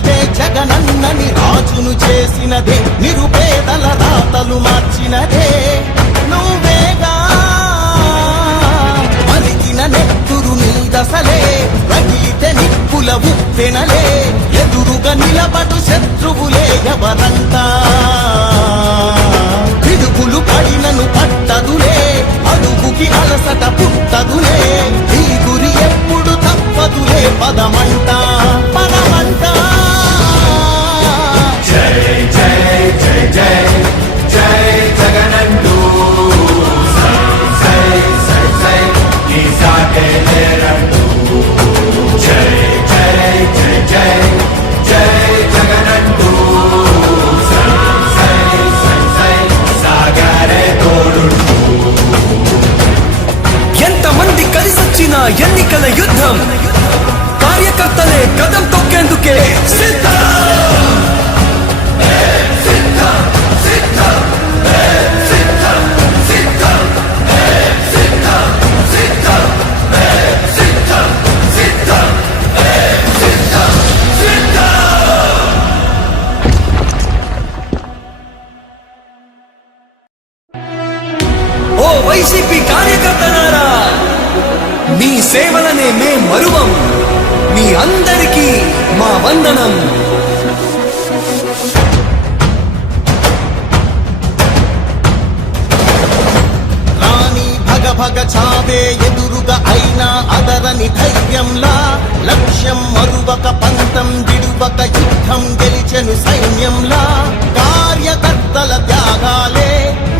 తెచ్చినదే జగనన్నని రాజును చేసినదే నిరుపేదల రాతలు మార్చినదే నువ్వేగా మరిగిన నెత్తురు నీదసలే రగిలితే నిప్పుల ఉప్పెనలే ఎదురుగా నిలబడు శత్రువులే ఎవరంతా పిడుగులు పడినను పట్టదులే అడుగుకి అలసట పుట్టదులే ఈ గురి ఎప్పుడు తప్పదులే పదమంట పదమంట జై జై జై జై జై జగనంటూ సై సై సై నీ సాటే లేరంటూ జై జై జై జై జై జగనంటూ సై సై సై సాగరే తోడుంటూ ఎంతమంది కలిసొచ్చిన ఎన్నికల యుద్ధం కార్యకర్తలే కదం తొక్కేందుకే సిద్ధం. ఓ వైసీపీ కార్యకర్తలారా, మీ సేవలనే మే మరువం. మీ అందరికీ మా వందనం. రాణి భగ భగ చావే ఎదురుగా అయినా అదరని ధైర్యంలా లక్ష్యం మరువక పంతం విడువక యుద్ధం గెలిచెను సైన్యంలా కార్యకర్తల త్యాగాలే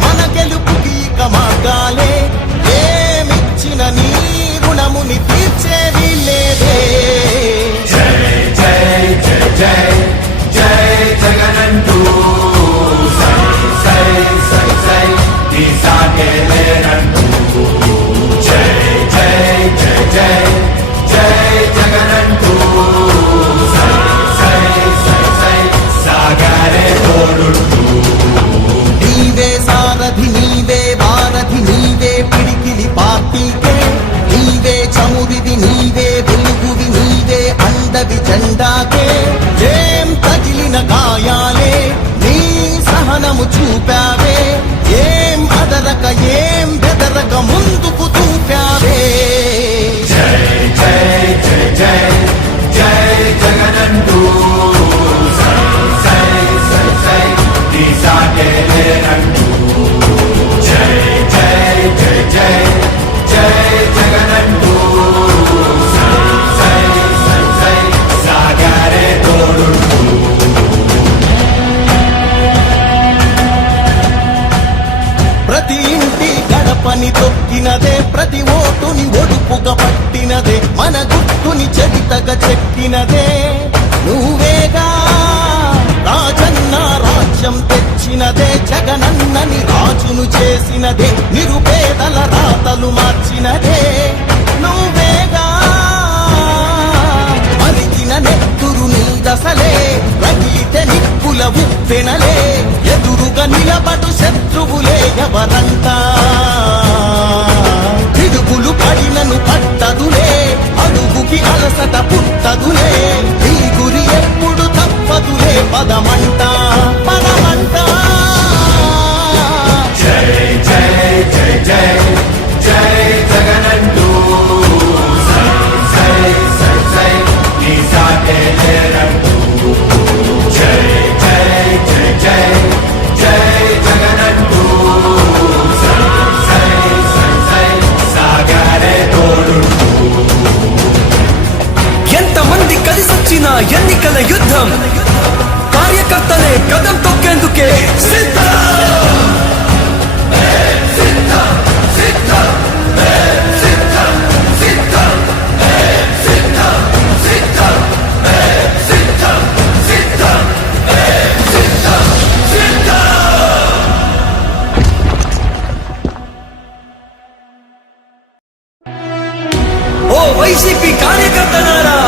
మన గెలుపుకి మార్గాలే ఏమిచ్చిన నీ రుణముని తీర్చేది లేదే జై జై జై జై జై జగనంటూ సై సై సై సై నీ సాటే లేరంటూ జై జై జై జై జై జగనంటూ సై సై సై సై సాగరే తోడుంటూ నీవే సారథి నీవే వారధి నీవే పిడికిలి పార్టీకే నీవే చమురివి నీవే వెలుగువి నీవే అండవి జెండాకే ఏం తగిలిన గాయాలే నీ సహనము చూపావే ఏం అదరక ఏం బెదరక ముందుకు చూపావే జై జై జై జై జై జగనంటూ సై సై సై సై నీ సాటే లేరంటూ జై జై జై జై జై జగనంటూ సై సై సై సై సాగరే తోడుంటూ ప్రతి ఇంటి గడపని తొక్కినదే ప్రతి ఓటుని ఒడుపుగా పట్టినదే మన గుర్తుని చరితగా చెక్కినదే నువ్వేగా రాజన్న రాజ్యం తెచ్చినదే జగనన్నని రాజును చేసినదే నిరుపేదల రాతలు మార్చినదే నువ్వేగా మరిగిన నెత్తురు నీదసలే రగిలితే నిప్పుల ఉప్పెనలే ఎదురుగా నిలబడు శత్రువులే ఎవరంతా పిడుగులు పడినను పట్టదులే అడుగుకి అలసట పుట్టదులే ఈ గురి ఎప్పుడు తప్పదులే పదమంట పదమంట జై జై జై జై జై జగనంటూ సై సై సై సై నీ సాటే లేరంటూ జై జై జై జై జై జగనంటూ సై సై సై సై సాగరే తోడుంటూ ఎంతమంది కలిసొచ్చిన ఎన్నికల యుద్ధం కార్యకర్తలే కదం తొక్కేందుకే సిద్ధం. ఓ వైసీపీ కార్యకర్తలారా,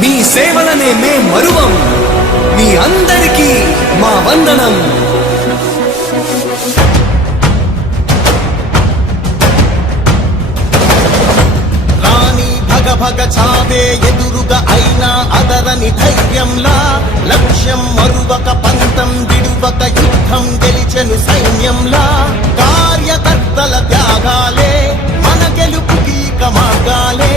మీ సేవలనే మే మరువం. మీ అందరికీ మా వందనం. భగ చావే ఎదురుగా అయినా అదరని ధైర్యంలా లక్ష్యం మరువక పంతం విడువక యుద్ధం గెలిచెను సైన్యంలా కార్యకర్తల త్యాగాలే మన గెలుపుకి మార్గాలే